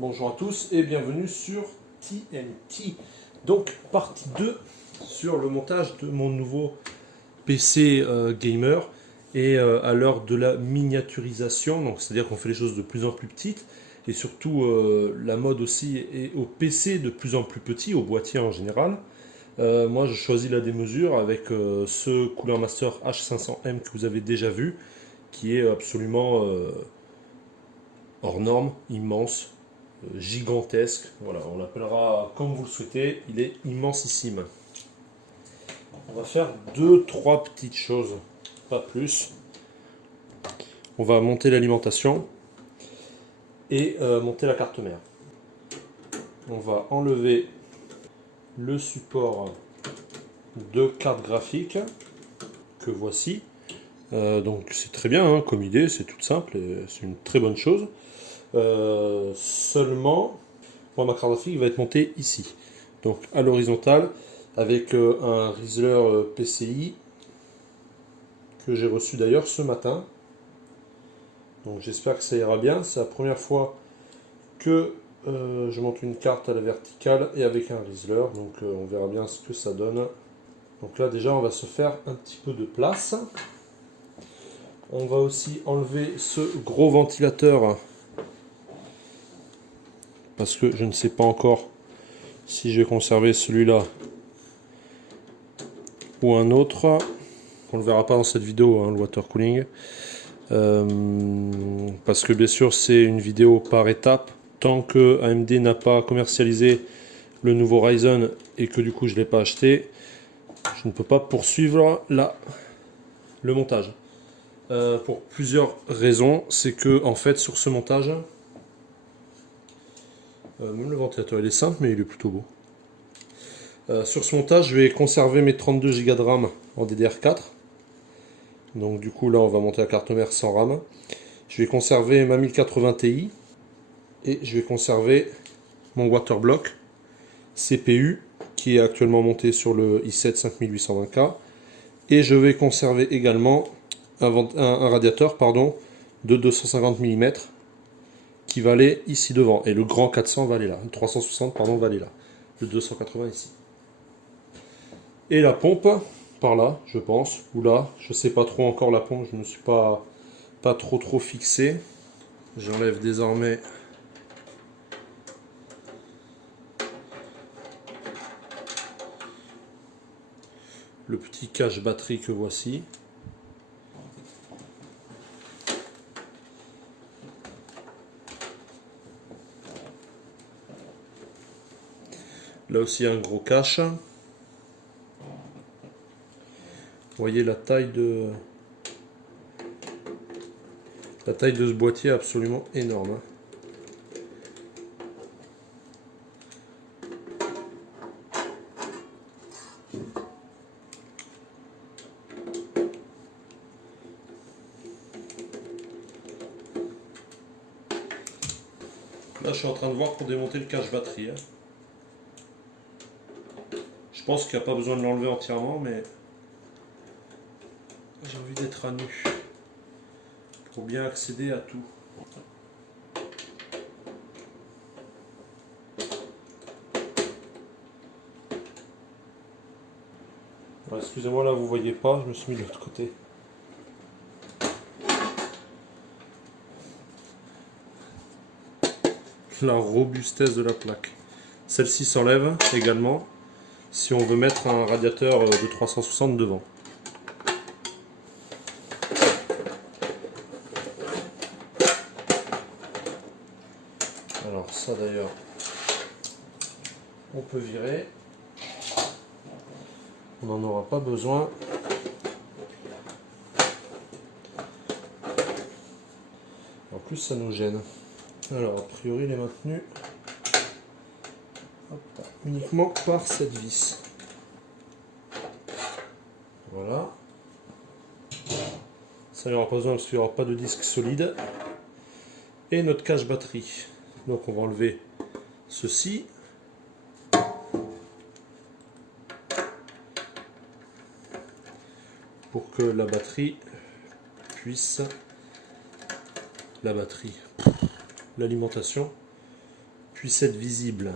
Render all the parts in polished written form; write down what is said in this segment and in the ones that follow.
Bonjour à tous et bienvenue sur TNT. Donc partie 2 sur le montage de mon nouveau PC gamer et à l'heure de la miniaturisation, donc c'est-à-dire qu'on fait les choses de plus en plus petites et surtout la mode aussi est au PC de plus en plus petit, au boîtier en général. Moi je choisis la démesure avec ce Cooler Master H500M que vous avez déjà vu, qui est absolument hors norme, immense, gigantesque. Voilà, on l'appellera comme vous le souhaitez. Il est immensissime. On va faire deux, trois petites choses, pas plus. On va monter l'alimentation et monter la carte mère. On va enlever le support de carte graphique que voici. Donc c'est très bien hein, comme idée, c'est tout simple et c'est une très bonne chose. Seulement, moi, ma carte graphique va être montée ici, donc à l'horizontale, avec un Riezler PCI que j'ai reçu d'ailleurs ce matin. Donc j'espère que ça ira bien. C'est la première fois que je monte une carte à la verticale et avec un Riezler, donc on verra bien ce que ça donne. Donc là déjà on va se faire un petit peu de place. On va aussi enlever ce gros ventilateur parce que je ne sais pas encore si je vais conserver celui-là ou un autre. On ne le verra pas dans cette vidéo, hein, le water cooling. Parce que bien sûr c'est une vidéo par étape. Tant que AMD n'a pas commercialisé le nouveau Ryzen et que du coup je ne l'ai pas acheté, je ne peux pas poursuivre le montage. Pour plusieurs raisons. C'est que en fait sur ce montage, même le ventilateur il est simple mais il est plutôt beau. Sur ce montage je vais conserver mes 32 Go de RAM en DDR4. Donc du coup là on va monter la carte mère sans RAM. Je vais conserver ma 1080 Ti et je vais conserver mon Waterblock CPU qui est actuellement monté sur le i7 5820K et je vais conserver également un radiateur de 250 mm qui va aller ici devant et le grand 400 va aller là, le 360 va aller là, le 280 ici. Et la pompe par là, je pense, ou là, je sais pas trop encore la pompe, je ne me suis pas trop fixé. J'enlève désormais le petit cache batterie que voici. Là aussi un gros cache. Vous voyez la taille de ce boîtier est absolument énorme. Là je suis en train de voir pour démonter le cache batterie. Je pense qu'il n'y a pas besoin de l'enlever entièrement, mais j'ai envie d'être à nu pour bien accéder à tout. Excusez-moi, là vous voyez pas, je me suis mis de l'autre côté. La robustesse de la plaque. Celle-ci s'enlève également si on veut mettre un radiateur de 360 devant. Alors ça d'ailleurs, on peut virer. On n'en aura pas besoin. En plus ça nous gêne. Alors a priori il est maintenu uniquement par cette vis. Voilà. Ça il n'y aura pas besoin parce qu'il n'y aura pas de disque solide. Et notre cache batterie. Donc on va enlever ceci. Pour que la batterie puisse... l'alimentation puisse être visible.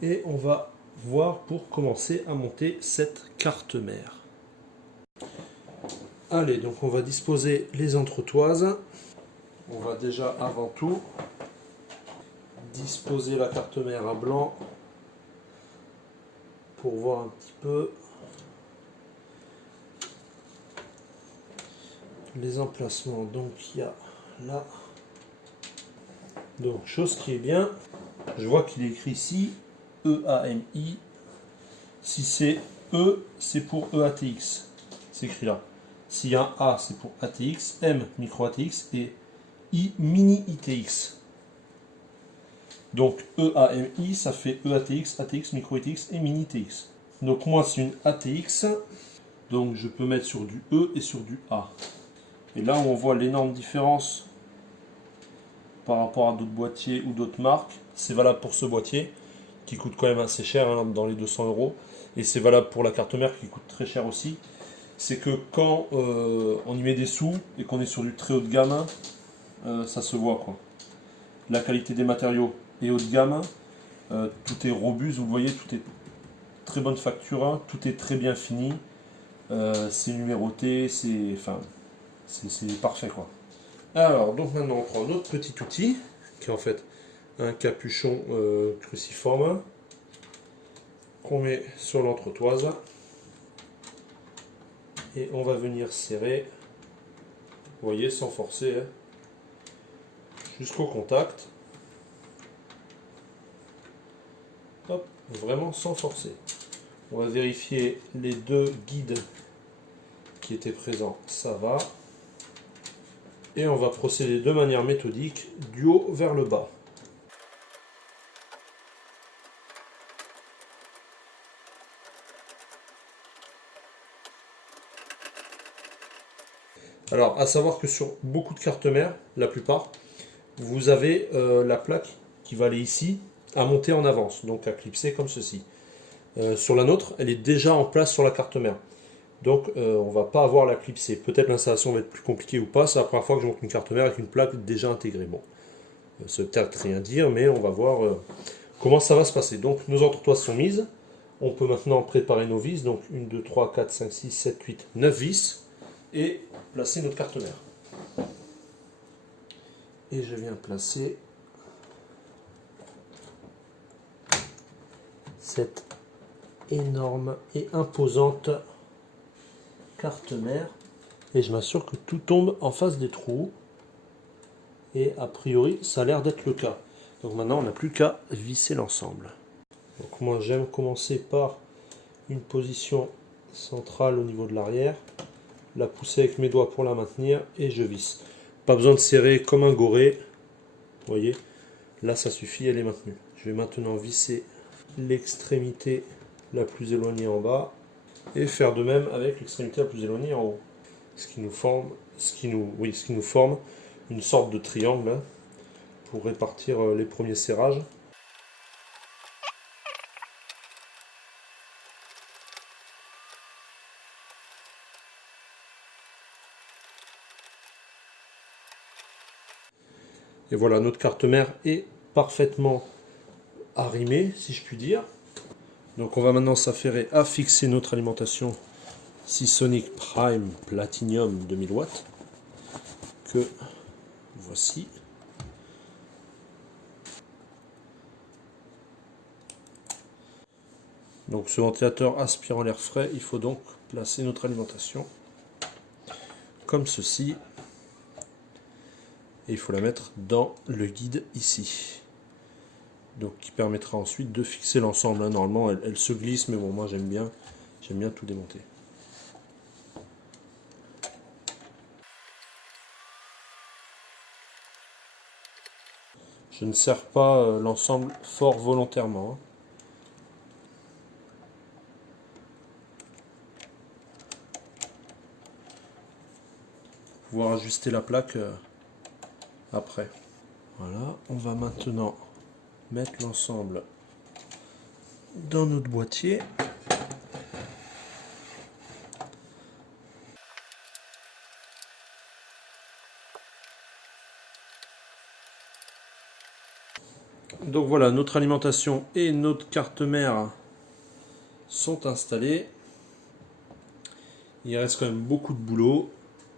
Et on va voir pour commencer à monter cette carte mère. Allez, donc on va disposer les entretoises. On va déjà avant tout disposer la carte mère à blanc pour voir un petit peu les emplacements. Donc il y a là. Donc chose qui est bien, je vois qu'il est écrit ici EAMI. Si c'est E, c'est pour EATX. C'est écrit là. S'il y a un A, c'est pour ATX, M micro ATX et I mini ITX. Donc EAMI, ça fait EATX, ATX, micro ATX et mini ITX. Donc moi c'est une ATX, donc je peux mettre sur du E et sur du A. Et là où on voit l'énorme différence par rapport à d'autres boîtiers ou d'autres marques, c'est valable pour ce boîtier qui coûte quand même assez cher, hein, dans les 200 €. Et c'est valable pour la carte mère qui coûte très cher aussi. C'est que quand on y met des sous et qu'on est sur du très haut de gamme, ça se voit quoi. La qualité des matériaux est haut de gamme, tout est robuste, vous le voyez, tout est très bonne facture, tout est très bien fini, c'est numéroté, c'est parfait quoi. Alors donc maintenant on prend notre petit outil qui est en fait un capuchon cruciforme qu'on met sur l'entretoise et on va venir serrer, vous voyez, sans forcer, hein, jusqu'au contact. Hop, vraiment sans forcer. On va vérifier les deux guides qui étaient présents, ça va. Et on va procéder de manière méthodique du haut vers le bas. Alors, à savoir que sur beaucoup de cartes mères, la plupart, vous avez la plaque qui va aller ici, à monter en avance, donc à clipser comme ceci. Sur la nôtre, elle est déjà en place sur la carte mère. Donc on ne va pas avoir la clipser. Peut-être l'installation va être plus compliquée ou pas. C'est la première fois que je monte une carte mère avec une plaque déjà intégrée. Bon, ça veut peut-être rien dire, mais on va voir comment ça va se passer. Donc nos entretoises sont mises. On peut maintenant préparer nos vis. Donc 1, 2, 3, 4, 5, 6, 7, 8, 9 vis. Et placer notre carte mère. Et je viens placer cette énorme et imposante carte mère. Et je m'assure que tout tombe en face des trous. Et a priori, ça a l'air d'être le cas. Donc maintenant, on n'a plus qu'à visser l'ensemble. Donc moi, j'aime commencer par une position centrale au niveau de l'arrière. La pousser avec mes doigts pour la maintenir et je visse. Pas besoin de serrer comme un goré. Vous voyez, là ça suffit, elle est maintenue. Je vais maintenant visser l'extrémité la plus éloignée en bas et faire de même avec l'extrémité la plus éloignée en haut. Ce qui nous forme une sorte de triangle, hein, pour répartir les premiers serrages. Et voilà, notre carte mère est parfaitement arrimée, si je puis dire. Donc on va maintenant s'affairer à fixer notre alimentation Seasonic Prime Platinum 2000 watts, que voici. Donc ce ventilateur aspirant l'air frais, il faut donc placer notre alimentation comme ceci. Et il faut la mettre dans le guide ici. Donc qui permettra ensuite de fixer l'ensemble. Normalement elle se glisse, mais bon, moi j'aime bien tout démonter. Je ne serre pas l'ensemble fort volontairement. Pouvoir ajuster la plaque après. Voilà, on va maintenant mettre l'ensemble dans notre boîtier. Donc voilà, notre alimentation et notre carte mère sont installées. Il reste quand même beaucoup de boulot.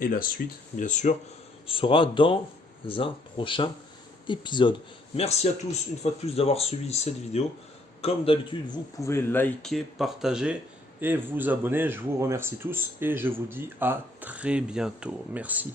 Et la suite, bien sûr, sera dans un prochain épisode. Merci à tous, une fois de plus, d'avoir suivi cette vidéo. Comme d'habitude, vous pouvez liker, partager et vous abonner. Je vous remercie tous et je vous dis à très bientôt. Merci.